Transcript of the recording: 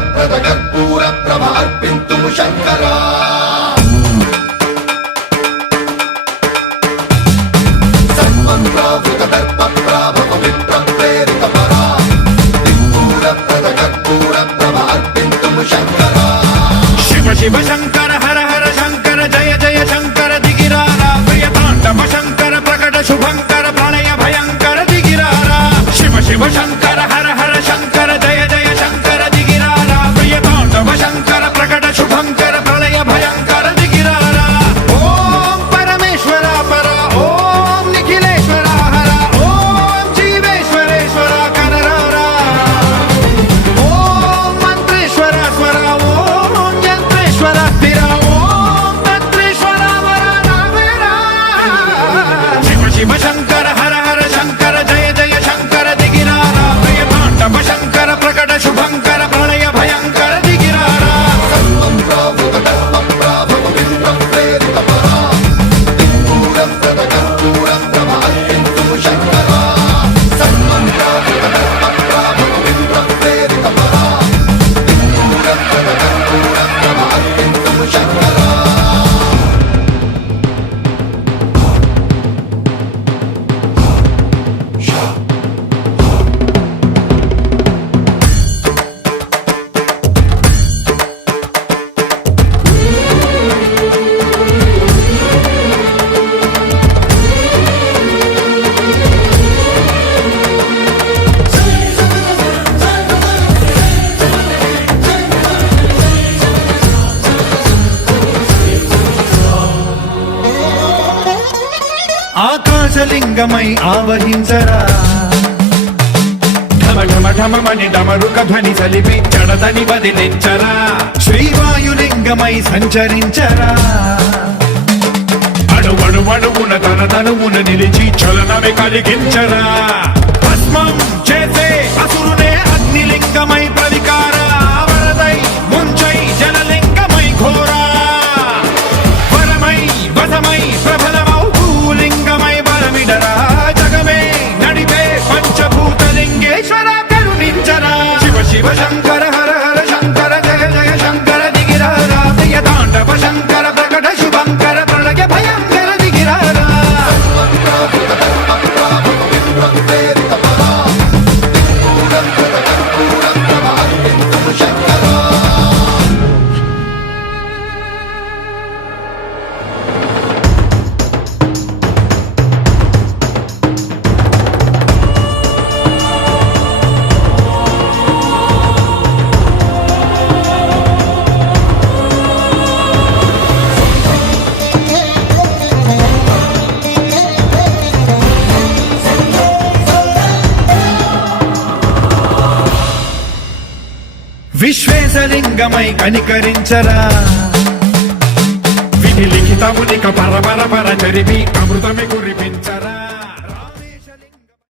సిద్ధప్రద కర్పూర ప్రభ అర్పింతుము శంకరా సన్మంత్రావృత దర్ప ప్రాభవ విప్ర ప్రేరిత పరా దిక్పూర ప్రద కర్పూర ప్రభ అర్పింతుము శంకరా శివ శివ శంకర హర హర శంకర జయ జయ శంకర దిగిరారా ప్రియ తాండవ శంకర ప్రకట శుభంకర ప్రళయ భయంకర దిగిరారా శివ శివ శంకర హర హర శంకర జయ జయ శంకర దిగిరారా ప్రియ తాండవ శంకర ప్రకట శుభంకర ప్రళయ భయంకర దిగిరారా ఓం పరమేశ్వర పర ఓం నిఖిలేశ్వర హర ఓం జీవేశ్వరేశ్వర కనరారా ఓం మంత్రేశ్వర స్వర ఓం యంత్రేశ్వర స్థిర ఓం తంత్రేశ్వర వర నావేరా శివ శివ శంకర హర హర శంకర జయ జయ శంకర దిగిరారా ప్రియ తాండవ శంకర ప్రకట శుభంకర ప్రళయ భయంకర దిగిరారా సన్మంత్రావృత దర్ప ప్రాభవ విప్ర ప్రేరిత పరా దిక్పూర ప్రద కర్పూర ప్రభ అర్పింతుము శంకరా సన్మంత్రావృత దర్ప ప్రాభవ విప్ర ప్రేరిత పరా దిక్పూర ప్రద కర్పూర ప్రభ అర్పింతుము శంకరా ఆకాశలింగమై ఆవహించరా ఢమ ఢమ ఢమమని డమరుక ధ్వని సలిపి జడదని వదిలించరా శ్రీవాయులింగమై సంచరించరా అణువణువున తన తనువున నిలిచి చలనమే కలిగించరా భస్మం చేసే అసురునే అగ్నిలింగమై ప్రవికారా వరదై ముంచై జలలింగమై ఘోరా వరమై వసమై ప్రబలమౌ భూలింగమై బలమిడరా జగమే నడిపే పంచభూతలింగేశ్వర కరుణించరా శివ శివ శంకర హర హర శంకర జయ జయ శంకర దిగిరారా ప్రియ తాండవ శంకర ప్రకట శుభంకర ప్రళయ భయంకర దిగిరారా సన్మంత్రావృత దర్ప ప్రాభవ విప్ర ప్రేరిత పరా దిక్పూర ప్రద కర్పూర ప్రభ అర్పింతుము శంకరా విశ్వేశలింగమై కనికరించరా విధి లిఖితమునిక పరపర పర చరిపి అమృతమి కురిపించరా